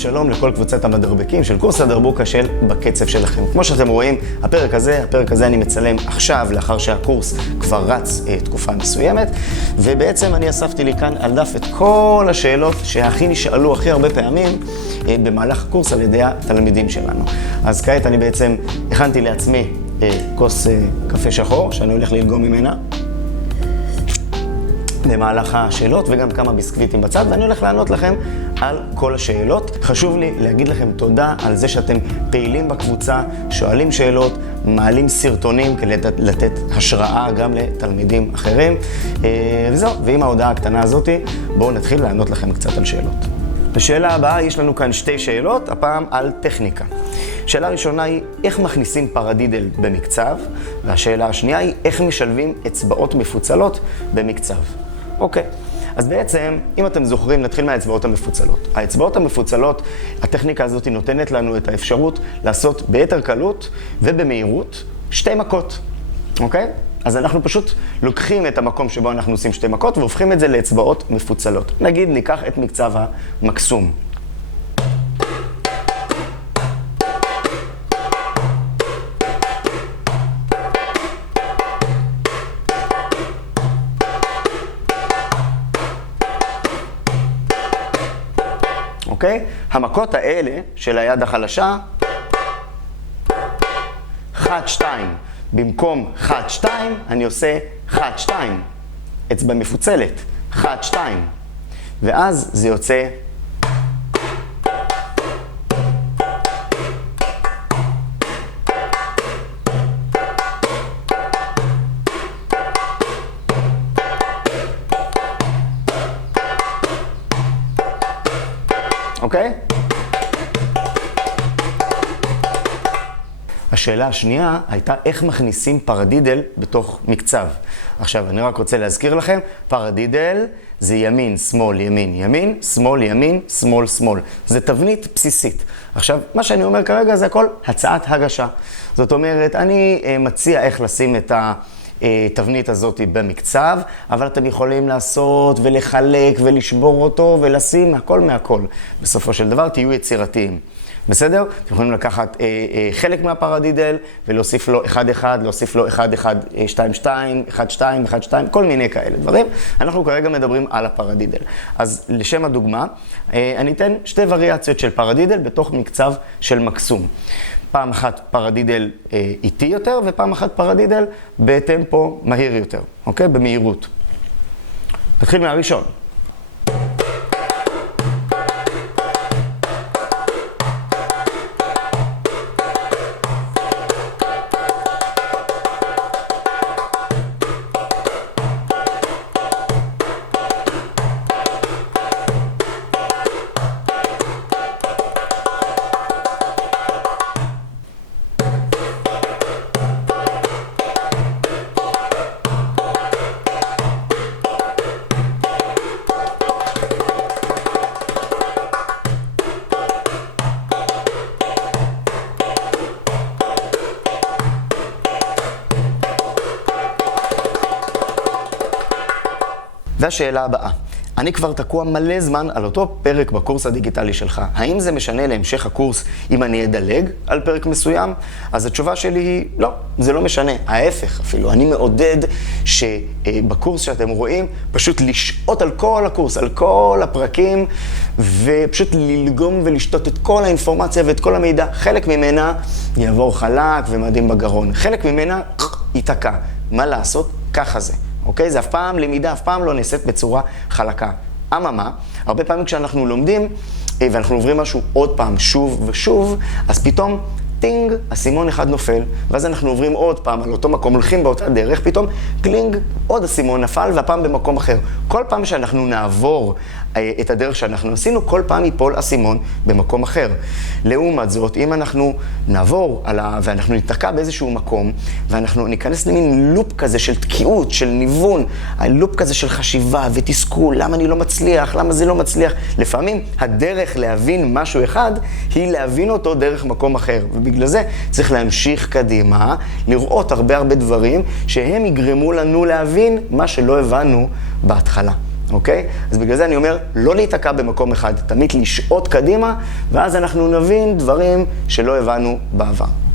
שלום לכל קבוצת המדרבקים של קורס הדרבוקה של בקצב שלכם. כמו שאתם רואים, הפרק הזה אני מצלם עכשיו, לאחר שהקורס כבר רץ תקופה מסוימת, ובעצם אני אספתי לי כאן על דף את כל השאלות שהכי נשאלו הכי הרבה פעמים במהלך הקורס על ידי התלמידים שלנו. אז כעת אני בעצם הכנתי לעצמי כוס קפה שחור, שאני הולך ללגום ממנה במהלך השאלות, וגם כמה ביסקוויטים בצד, ואני הולך לענות לכם על כל השאלות. חשוב לי להגיד לכם תודה על זה שאתם פעילים בקבוצה, שואלים שאלות, מעלים סרטונים כדי לתת השראה גם לתלמידים אחרים. וזהו, ועם ההודעה הקטנה הזאת, בואו נתחיל לענות לכם קצת על שאלות. בשאלה הבאה יש לנו כאן שתי שאלות, הפעם על טכניקה. שאלה ראשונה היא איך מכניסים פרדידל במקצב, והשאלה השנייה היא איך משלבים אצבעות מפוצלות במקצב. אוקיי, אז בעצם, אם אתם זוכרים, נתחיל מהאצבעות המפוצלות. האצבעות המפוצלות, הטכניקה הזאת נותנת לנו את האפשרות לעשות ביתר קלות ובמהירות שתי מכות. אוקיי? אז אנחנו פשוט לוקחים את המקום שבו אנחנו עושים שתי מכות והופכים את זה לאצבעות מפוצלות. נגיד, ניקח את מקצב המקסום. אוקיי? המכות האלה של היד החלשה, 1-2. במקום 1-2 אני עושה 1-2. אצבע מפוצלת, 1-2. ואז זה יוצא אוקיי? השאלה השנייה הייתה איך מכניסים פרדידל בתוך מקצב. עכשיו, אני רק רוצה להזכיר לכם, פרדידל זה ימין, שמאל, ימין, ימין, שמאל, ימין, שמאל, שמאל. זה תבנית בסיסית. עכשיו, מה שאני אומר כרגע זה הכל הצעת הגשה. זאת אומרת, אני מציע איך לשים את התבנית הזאת במקצב, אבל אתם יכולים לעשות ולחלק ולשבור אותו ולשים הכל מהכל. בסופו של דבר תהיו יצירתיים. בסדר? אתם יכולים לקחת חלק מהפרדידל ולהוסיף לו 1-1, להוסיף לו 1-1, 2-2, 1-2, 1-2, כל מיני כאלה דברים. אנחנו כרגע מדברים על הפרדידל. אז לשם הדוגמה, אני אתן שתי וריאציות של פרדידל בתוך מקצב של מקסום. פעם אחת פרדידל איטי יותר, ופעם אחת פרדידל בטמפו מהיר יותר, אוקיי? במהירות. נתחיל מהראשון. והשאלה הבאה, אני כבר תקוע מלא זמן על אותו פרק בקורס הדיגיטלי שלך. האם זה משנה להמשך הקורס אם אני אדלג על פרק מסוים? אז התשובה שלי היא לא, זה לא משנה. ההפך אפילו, אני מעודד שבקורס שאתם רואים, פשוט לשעות על כל הקורס, על כל הפרקים, ופשוט ללגום ולשתות את כל האינפורמציה ואת כל המידע. חלק ממנה יעבור חלק ומדהים בגרון. חלק ממנה ייתקע. מה לעשות? ככה זה. אוקיי? זה אף פעם למידה, אף פעם לא נעשית בצורה חלקה. אממה, הרבה פעמים כשאנחנו לומדים ואנחנו עוברים משהו עוד פעם, שוב ושוב, אז פתאום טינג, אסימון אחד נופל, ואז אנחנו עוברים עוד פעם על אותו מקום, הולכים באותה דרך, פתאום קלינג, עוד אסימון נפל, והפעם במקום אחר. כל פעם שאנחנו נעבור את הדרך שאנחנו עשינו, כל פעם ייפול אסימון במקום אחר. לעומת זאת, אם אנחנו נעבור ואנחנו ניתקע באיזשהו מקום, ואנחנו ניכנס למין לופ כזה של תקיעות, של ניוון, לופ כזה של חשיבה ותסכול, למה אני לא מצליח, למה זה לא מצליח. לפעמים הדרך להבין משהו אחד, היא להבין אותו דרך מקום אחר. ובגלל זה צריך להמשיך קדימה, לראות הרבה דברים שהם יגרמו לנו להבין מה שלא הבנו בהתחלה. אוקיי? אז בגלל זה אני אומר, לא להיתקע במקום אחד, תמיד לשעות קדימה, ואז אנחנו נבין דברים שלא הבנו בעבר.